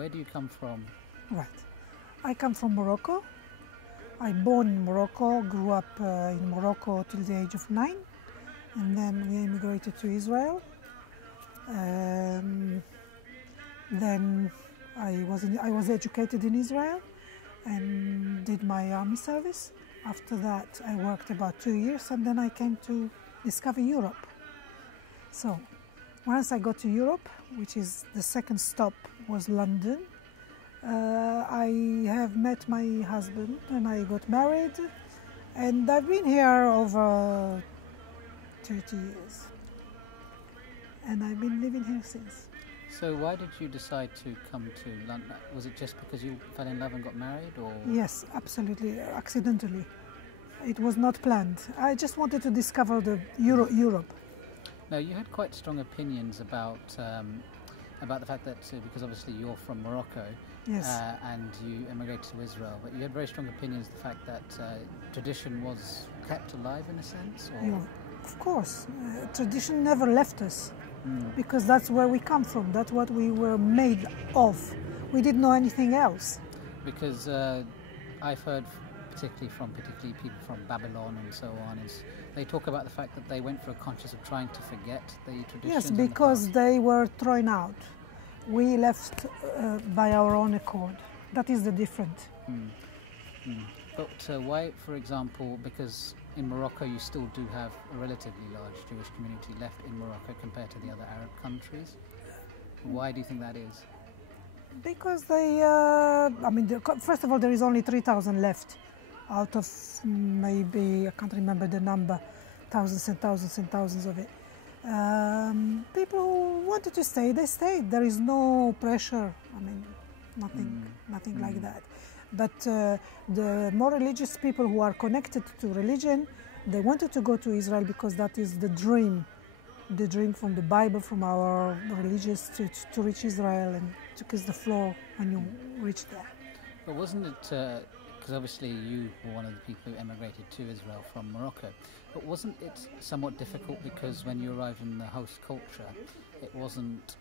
where do you come from? Right. I come from Morocco. I born in Morocco, grew up in Morocco till the age of 9, and then we immigrated to Israel. Then I was educated in Israel and did my army service. After that, I worked about 2 years, and then I came to discover Europe. So, once I got to Europe, which is the second stop was London, I have met my husband and I got married, and I've been here over 30 years, and I've been living here since. So why did you decide to come to London? Was it just because you fell in love and got married, or? Yes, absolutely, accidentally. It was not planned. I just wanted to discover the Europe. Now, you had quite strong opinions about the fact that because obviously you're from Morocco, Yes. And you immigrated to Israel, but you had very strong opinions of the fact that tradition was kept alive in a sense? Or? Yeah, of course. Tradition never left us, because that's where we come from. That's what we were made of. We didn't know anything else. Because I've heard, particularly people from Babylon and so on, is they talk about the fact that they went through a conscious of trying to forget the traditions. Yes, because they were thrown out. We left by our own accord. That is the difference. But why, for example, because in Morocco you still do have a relatively large Jewish community left in Morocco compared to the other Arab countries. Why do you think that is? Because they, first of all, there is only 3,000 left out of maybe, I can't remember the number, thousands and thousands and thousands of it. People who wanted to stay, they stayed. There is no pressure. I mean, nothing like that. But the more religious people who are connected to religion, they wanted to go to Israel because that is the dream from the Bible, from our religious to reach Israel and to kiss the floor when you reach there. But wasn't it, because obviously you were one of the people who emigrated to Israel from Morocco, but wasn't it somewhat difficult because when you arrived in the host culture, it wasn't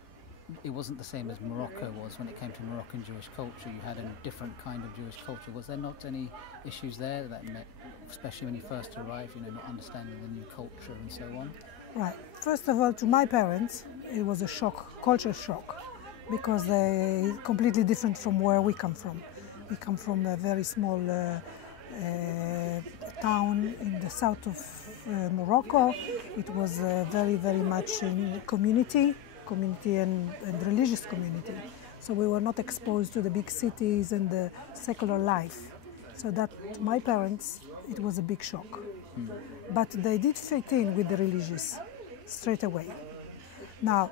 the same as Morocco was when it came to Moroccan Jewish culture? You had a different kind of Jewish culture. Was there not any issues there that met, especially when you first arrived, not understanding the new culture and so on? Right. First of all, to my parents, it was a shock, culture shock, because they're completely different from where we come from. We come from a very small town in the south of Morocco. It was very, very much in community and religious community. So we were not exposed to the big cities and the secular life. So that, to my parents, it was a big shock. But they did fit in with the religious straight away. Now,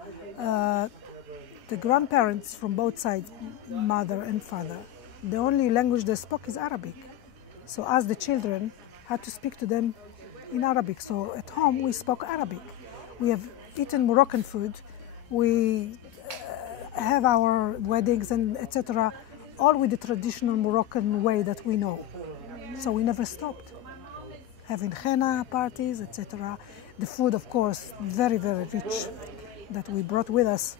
the grandparents from both sides, mother and father, the only language they spoke is Arabic. So as the children had to speak to them in Arabic. So at home we spoke Arabic. We have eaten Moroccan food. We have our weddings and etc. all with the traditional Moroccan way that we know. So we never stopped. Having henna parties, etc. The food, of course, very, very rich that we brought with us.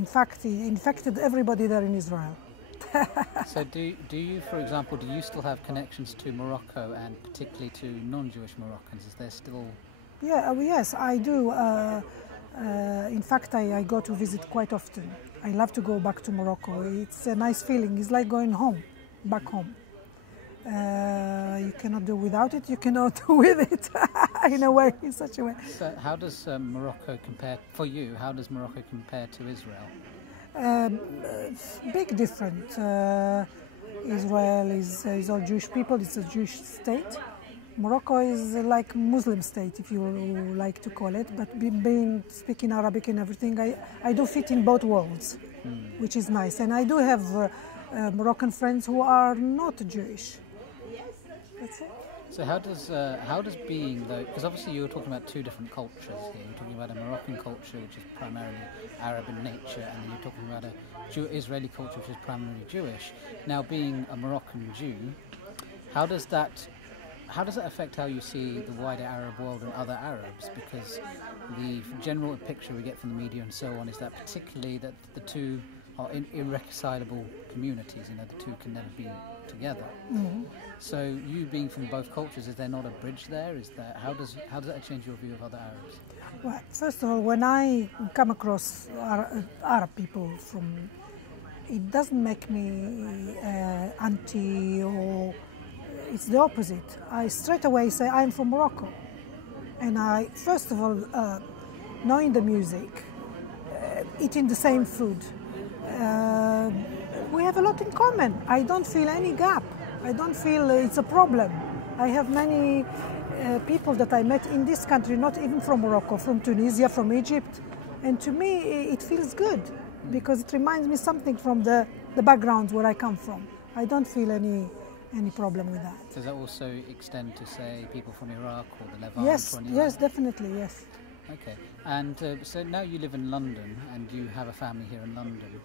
In fact, it infected everybody there in Israel. So do you, for example, do you still have connections to Morocco and particularly to non-Jewish Moroccans? Is there still... Yeah, yes, I do. In fact, I go to visit quite often. I love to go back to Morocco. It's a nice feeling. It's like going home, back home. You cannot do without it, you cannot do with it, in a way, in such a way. So how does Morocco compare, for you, how does Morocco compare to Israel? Big different. Israel is all Jewish people, it's a Jewish state. Morocco is like Muslim state, if you like to call it, but speaking Arabic and everything, I do fit in both worlds, which is nice. And I do have Moroccan friends who are not Jewish. That's it. So how does being, though, because obviously you were talking about two different cultures here. You're talking about a Moroccan culture, which is primarily Arab in nature, and then you're talking about a Israeli culture, which is primarily Jewish. Now, being a Moroccan Jew, how does that affect how you see the wider Arab world and other Arabs? Because the general picture we get from the media and so on is that particularly that the two are irreconcilable communities. You know, the two can never be together. So you being from both cultures, is there not a bridge there? Is there, how does that change your view of other Arabs? Well, first of all, when I come across Arab people it doesn't make me anti, or it's the opposite. I straight away say I'm from Morocco, and I first of all knowing the music, eating the same food, we have a lot in common. I don't feel any gap. I don't feel it's a problem. I have many people that I met in this country, not even from Morocco, from Tunisia, from Egypt, and to me it feels good because it reminds me something from the background where I come from. I don't feel any problem with that. Does that also extend to, say, people from Iraq or the Levant? Yes, or Iran? yes, definitely, yes. Okay, and so now you live in London and you have a family here in London.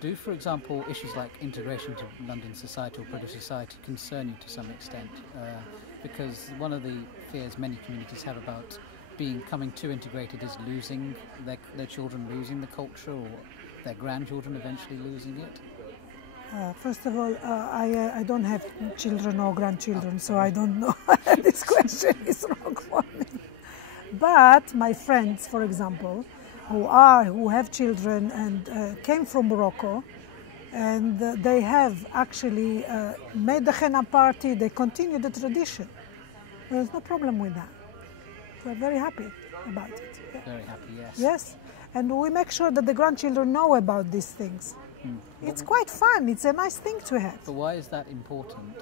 Do, for example, issues like integration to London society or British society concern you to some extent? Because one of the fears many communities have about becoming too integrated is losing their children, losing the culture, or their grandchildren eventually losing it. First of all, I don't have children or grandchildren, so I don't know. This question is wrong for me. But my friends, for example, who have children and came from Morocco, and they have actually made the henna party. They continue the tradition. There's no problem with that. We're very happy about it. Yeah. Very happy, yes. Yes, and we make sure that the grandchildren know about these things. It's quite fun. It's a nice thing to have. But why is that important?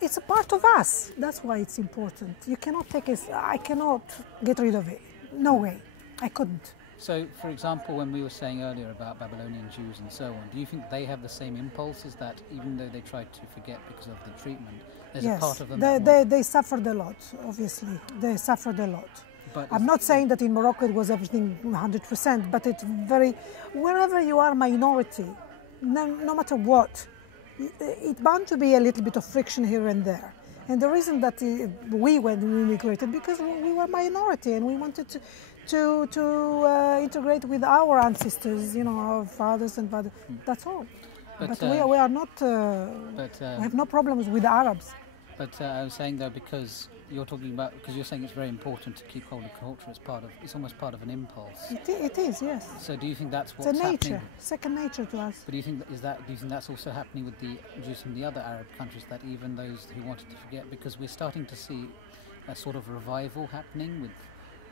It's a part of us. That's why it's important. You cannot take it. I cannot get rid of it. No way. I couldn't. So, for example, when we were saying earlier about Babylonian Jews and so on, do you think they have the same impulses that, even though they tried to forget because of the treatment, there's Yes, a part of them they suffered a lot, obviously. They suffered a lot. But I'm not saying that in Morocco it was everything 100%, but it's wherever you are minority, no matter what, it's bound to be a little bit of friction here and there. And the reason that when we immigrated, because we were minority and we wanted to integrate with our ancestors, our fathers and fathers. That's all. But we are not. We have no problems with the Arabs. But I was saying though, because you're saying it's very important to keep hold of culture as it's almost part of an impulse. It is, yes. So do you think that's what's it's a nature, happening? Second nature to us. But do you think that's also happening with the Jews from the other Arab countries, that even those who wanted to forget, because we're starting to see a sort of revival happening with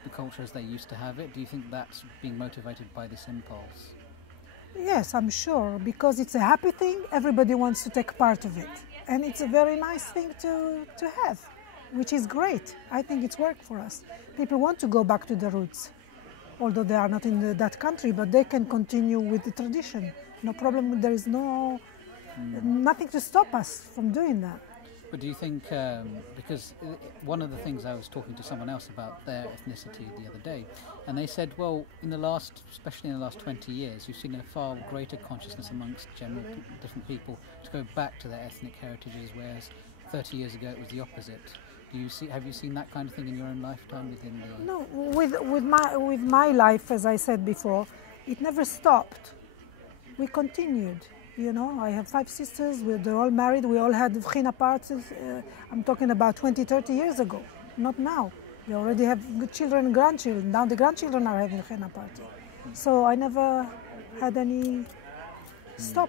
the culture as they used to have it? Do you think that's being motivated by this impulse? Yes, I'm sure, because it's a happy thing. Everybody wants to take part of it. And it's a very nice thing to have, which is great. I think it's worked for us. People want to go back to the roots, although they are not in that country, but they can continue with the tradition. No problem. There is nothing to stop us from doing that. But do you think, because one of the things I was talking to someone else about their ethnicity the other day, and they said, well, especially in the last 20 years, you've seen a far greater consciousness amongst different people to go back to their ethnic heritages, whereas 30 years ago it was the opposite. Have you seen that kind of thing in your own lifetime within the... No, with my life, as I said before, it never stopped. We continued. I have 5 sisters, they're all married, we all had henna parties. I'm talking about 20, 30 years ago, not now. We already have children and grandchildren. Now the grandchildren are having a henna party. So I never had any stop.